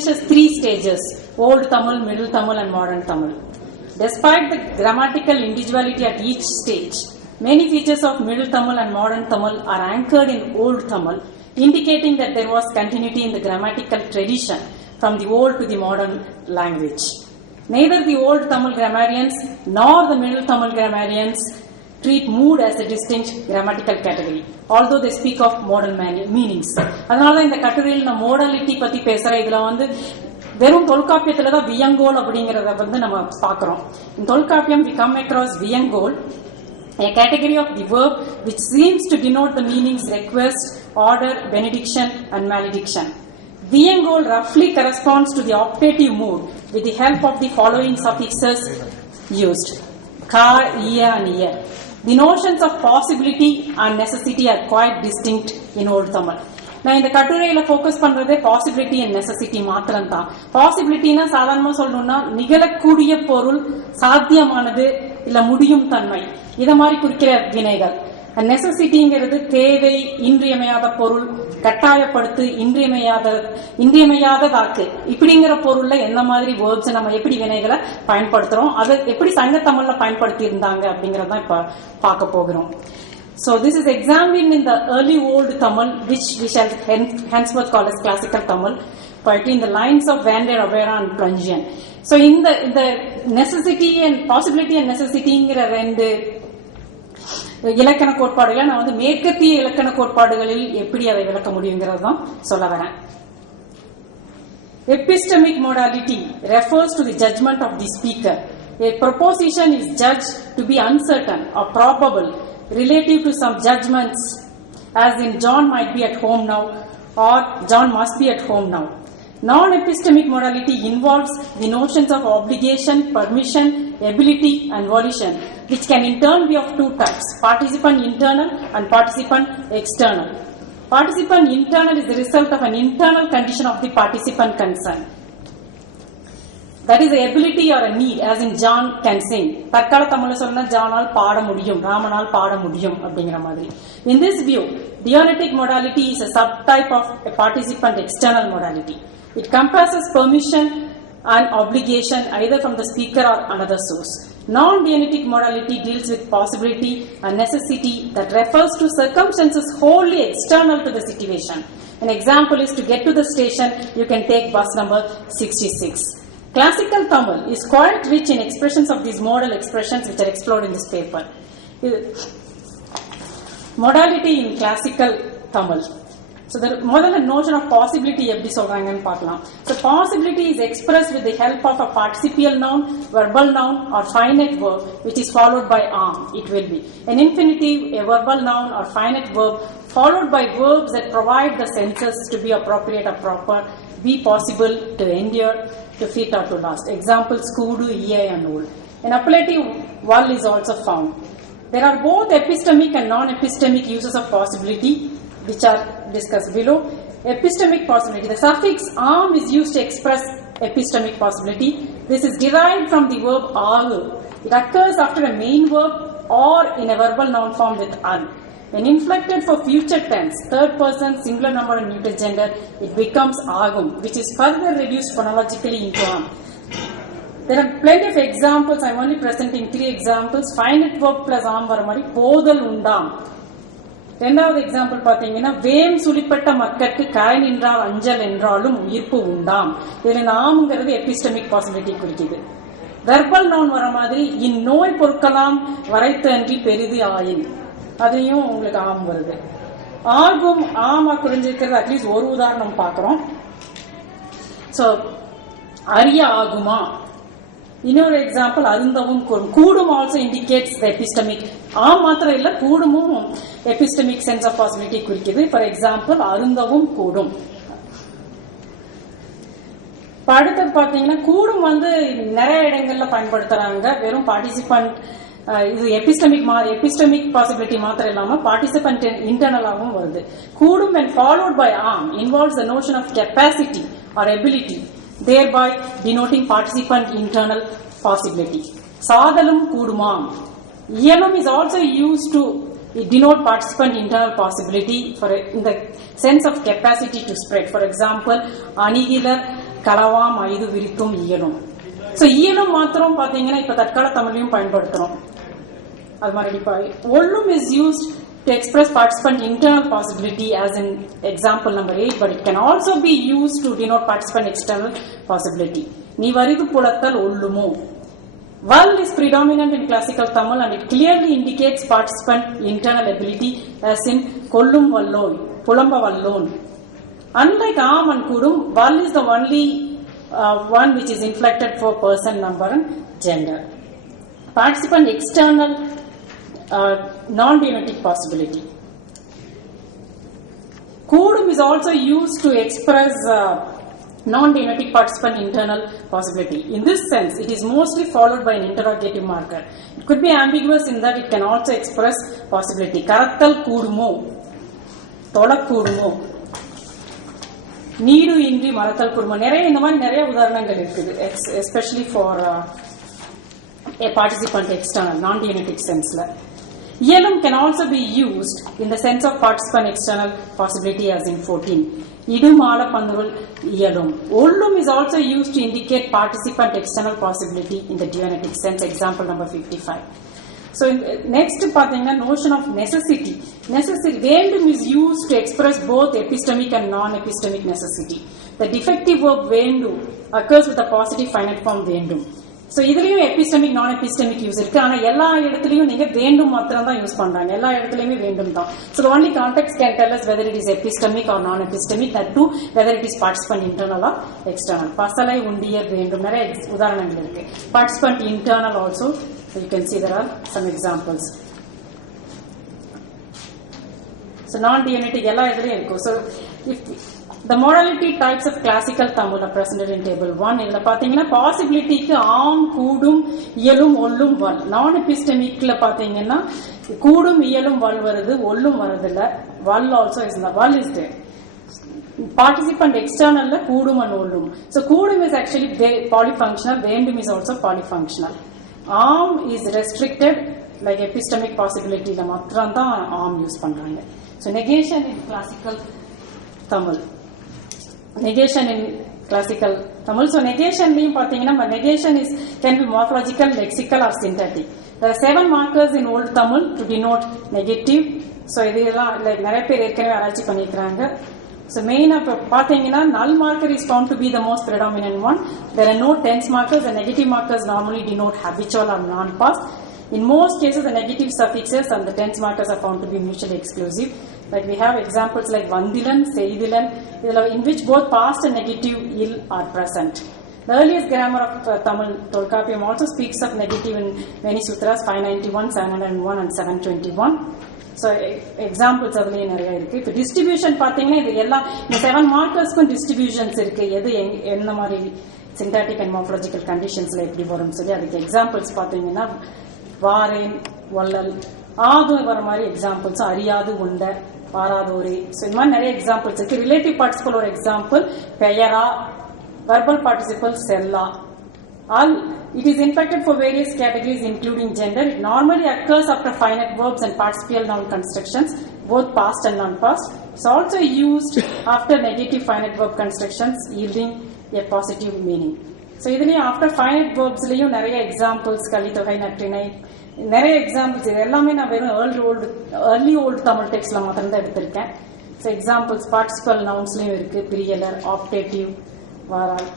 distinguishes three stages: Old Tamil, Middle Tamil and Modern Tamil. Despite the grammatical individuality at each stage, many features of Middle Tamil and Modern Tamil are anchored in Old Tamil, indicating that there was continuity in the grammatical tradition from the old to the modern language. Neither the Old Tamil grammarians nor the Middle Tamil grammarians treat mood as a distinct grammatical category, although they speak of modal meanings. அதனால இந்த கட்டுரையில் நான் மோடாலிட்டி பத்தி பேசுறேன். இதுல வந்து வெறும் தொல்காப்பியத்துல தான் வியங்கோல் அப்படிங்கறத வந்து நம்ம பாக்குறோம். In தொல்காப்பியம் we come across வியங்கோல், a category of the verb which seems to denote the meanings request, order, benediction and malediction. Viengol roughly corresponds to the optative mood with the help of the following suffixes used: ka, ia and ia. The notions of possibility and necessity are quite distinct in Old Tamil. நான் இந்த கட்டுரையில போக்கஸ் பண்றதே possibility and necessity மாத்திரம் தான். பாசிபிலிட்டினா சாதாரணமா சொல்லணும்னா நிகழக்கூடிய பொருள், சாத்தியமானது, இல்ல முடியும் தன்மை, இத மாதிரி குறிக்கிற வினைகள். நெசசிட்டிங்கிறது தேவை, இன்றியமையாத பொருள், கட்டாயப்படுத்து, இன்றியமையாததாக்கு, இப்படிங்கிற பொருள்ல எந்த மாதிரி வேர்ப்ஸ் நம்ம எப்படி வினைகளை பயன்படுத்துறோம், அதை எப்படி சங்க தமிழ்ல பயன்படுத்தி இருந்தாங்க அப்படிங்கறத இப்ப பார்க்க போகிறோம். So this is examined in the early Old Tamil, which we shall henceforth call as classical Tamil, poetry in the lines of Van der Avera and Plungian. So in the necessity and possibility and necessityங்கிற ரெண்டு இலக்கண கோட்பாடுகளை நான் வந்து மேற்கத்திய இலக்கண கோட்பாடுகளில் எப்படி அதை விளக்க முடியுங்கிறது தான் சொல்ல வரேன். Epistemic modality refers to the judgment of the speaker. A proposition is judged to be uncertain or probable relative to some judgments, as in John might be at home now or John must be at home now. Non-epistemic modality involves the notions of obligation, permission, ability and volition, which can in turn be of two types: participant internal and participant external. Participant internal is the result of an internal condition of the participant concerned. That is the ability or a need, as in John can sing. தற்கால தமிழ்ல சொன்னா ஜானால் பாட முடியும், ராமனால் பாட முடியும் அப்படிங்கிற மாதிரி. In this view, Dianetic modality is a subtype of a participant external modality. It comprises permission and obligation either from the speaker or another source. Non-Dianetic modality deals with possibility and necessity that refers to circumstances wholly external to the situation. An example is to get to the station, you can take bus number 66. Classical Tamil is quite rich in expressions of these modal expressions which are explored in this paper. Modality in classical Tamil. So the முதல்ல notion of possibility எப்படி சொல்றாங்கன்னு பார்க்கலாம். So possibility is expressed with the help of a participial noun, verbal noun or finite verb which is followed by arm. It will be an infinitive, a verbal noun or finite verb followed by verbs that provide the senses to be appropriate or proper, be possible, to endure, to fit or to last. Examples: kudu, ia and ul. An appellative val is also found. There are both epistemic and non-epistemic uses of possibility, which are discussed below. Epistemic possibility. The suffix am is used to express epistemic possibility. This is derived from the verb agu. It occurs after a main verb or in a verbal noun form with an. When inflected for future tense, third person, singular number and neuter gender, it becomes agum, which is further reduced phonologically into am. There are plenty of examples. I am only presenting 3 examples. Finite verb plus am வர மாதிரி போதல் உண்டாம். இரண்டாவது எக்ஸாம்பிள் பாத்தீங்கன்னா, வேம் சுழிப்பட்ட மக்களுக்கு கரை நின்றால் அஞ்சல் என்றாலும் உயிர்ப்பு உண்டாம். இதுல நாம்ங்கிறது எபிஸ்டமிக் பாசிபிலிட்டி குறிக்குது. வெர்பல் நவுன் வர மாதிரி இந்நோய் பொறுக்கலாம் வரைத்து அன்றி பெரிது ஆயின், அதையும் உங்களுக்கு ஆம் வருது. ஆகும் ஆமா குறிஞ்சிருக்கிறது அட்லீஸ்ட் ஒரு உதாரணம் பார்க்கிறோம். சோ அரிய ஆகுமா. இன்னொரு எக்ஸாம்பிள் அருந்தவும் கூடும் ஆல்சோ இண்டிகேட்ஸ் த எபிஸ்டமிக். ஆம் மாத்திரம் இல்ல, கூடுமும் எபிஸ்டமிக் சென்ஸ் ஆஃப் பாசிபிலிட்டி குறிக்குது. ஃபார் எக்ஸாம்பிள் அருந்தவும் கூடும். அடுத்தது பாத்தீங்கன்னா, கூடும் வந்து நிறைய இடங்கள்ல பயன்படுத்துறாங்க. வெறும் பார்ட்டிசிபென்ட் இது எபிஸ்டமிக் பாசிபிலிட்டி மாத்திரம் இல்லாம பார்ட்டிசிபென்ட் இன்டர்னலாகவும் வருது. கூடும் when followed by arm involves the notion of capacity or ability, thereby denoting participant internal possibility. சாதலும் கூடுமாம். இயலும் is also used to denote participant internal possibility in the sense of capacity to spread. For example, அணிகிலர் களவாம் ஐது விரித்தும் இயலும். சோ இயலும் மாத்திரம் பாத்தீங்கன்னா இப்ப தற்கால தமிழையும் பயன்படுத்துறோம். அது மாதிரி இப்ப ஒல்லும் is used to express participant internal possibility as in example number 8, but it can also be used to denote participant external possibility. நீ வரிது புலத்தல் ஒல்லுமோ. Val is predominant in classical Tamil and it clearly indicates participant internal ability as in kollum valloi, pulamba vallon. Unlike aam and kudum, val is the only one which is inflected for person, number and gender. Participant external non-demotic possibility. Kudum is also used to express non-demotic participant internal possibility. In this sense, it is mostly followed by an interrogative marker. It could be ambiguous in that it can also express possibility. Karattal kudumo, tholak kudumo, needu indri marathal kudumo. நிறைய இந்த மாதிரி நிறைய உதாரணங்கள் இருக்குது, especially for a participant external non-demotic senseல. Iyalum can also be used in the sense of participant external possibility as in 14. Idum ala pandurul iyalum. Ollum is also used to indicate participant external possibility in the demotic sense, example number 55. So next pathina notion of necessity. Vendum is used to express both epistemic and non-epistemic necessity. The defective verb vendu occurs with the positive finite form vendum. So இதுலயும் எபிஸ்டமிக் நான் எபிஸ்டமிக் யூஸ் இருக்கு. ஆனா எல்லா இடத்துலயும் நீங்க வேண்டும் மாத்திரம் தான் யூஸ் பண்றாங்க. எல்லா இடத்துலயுமே வேண்டும் தான். So the only context can tell us whether it is epistemic or non epistemic, that too whether it is participant internal or external. பசலை உண்டியர் வேண்டும் நிறைய உதாரணங்கள் இருக்கு. Participant internal also, so you can see there are some examples. So non-demotic எல்லா இதுலயும் இருக்கும். So if the modality types of classical Tamil are presented in table 1. இதுல பாத்தீங்கன்னா பாசிபிலிட்டிக்கு ஆம் கூடும் இயலும் ஒல்லும் வல். நான் எபிஸ்டமிக்ல பாத்தீங்கன்னா கூடும் இயலும் வல் வருது, ஒல்லும் வருதுல்ல. வல் ஆல்சோ இஸ் வல் இஸ் தேர். Participant external கூடும் and ஒல்லும். So கூடும் is actually polyfunctional, வேண்டும் is also polyfunctional. ஆம் is restricted, like epistemic possibility ல மாத்திரம் தான் ஆம் யூஸ் பண்றாங்க. So negation in classical Tamil. Negation in classical Tamil. So negation mean pathina, negation is can be morphological, lexical or syntactic. There are 7 markers in old Tamil to denote negative. So idella like நிறைய பேர் ஏற்கனவே ஆராய்ச்சி பண்ணிருக்காங்க. So main of pathina, null marker is found to be the most predominant one. There are no tense markers. The negative markers normally denote habitual or non-past. In most cases, the negative suffixes and the tense markers are found to be mutually exclusive. Like we have examples like Vandilan, Seidilan, in which both past and negative il are present. The earliest grammar of Tamil, Tolkappiyam, also speaks of negative in many sutras, 591, 701 and 721. So examples adhile nariya irukku. If distribution pathina idu ella இந்த 7 markers க்கும் distributions இருக்கு. எது என்ன மாதிரி syntactic and morphological conditionsல எப்படி வரும் சொல்லி அதுக்கு எக்ஸாம்பிள்ஸ் பாத்தீங்கன்னா வாரேன், வள்ளல், ஆது வர மாதிரி எக்ஸாம்பிள்ஸ், அறியாது உண்ட, பாராதோரே. ஸோ இந்த மாதிரி நிறைய எக்ஸாம்பிள்ஸ் இருக்கு. ரிலேட்டிவ் பார்ட்டிசிபல் ஒரு எக்ஸாம்பிள் பெயரா, வெர்பல் பார்ட்டிசிபல் செல்லா. All it is inflected for various categories including gender. It normally occurs after finite verbs and participial noun constructions, both past and non-past. It's also used after negative finite verb constructions yielding a positive meaning. So இதுலயும் after finite verbs லயும் நிறைய எக்ஸாம்பிள்ஸ், கலித்தொகை, நற்றிணை, நிறைய எக்ஸாம்பிள்ஸ். இது எல்லாமே நான் வெறும் early old Tamil டெக்ஸ்ட்ல மாத்திரம் தான் எடுத்திருக்கேன். ஸோ எக்ஸாம்பிள்ஸ் பார்ட்டிசிபல் நவுன்ஸ்லயும் இருக்கு, பிரியலர், ஆப்டேட்டிவ், வாரால்.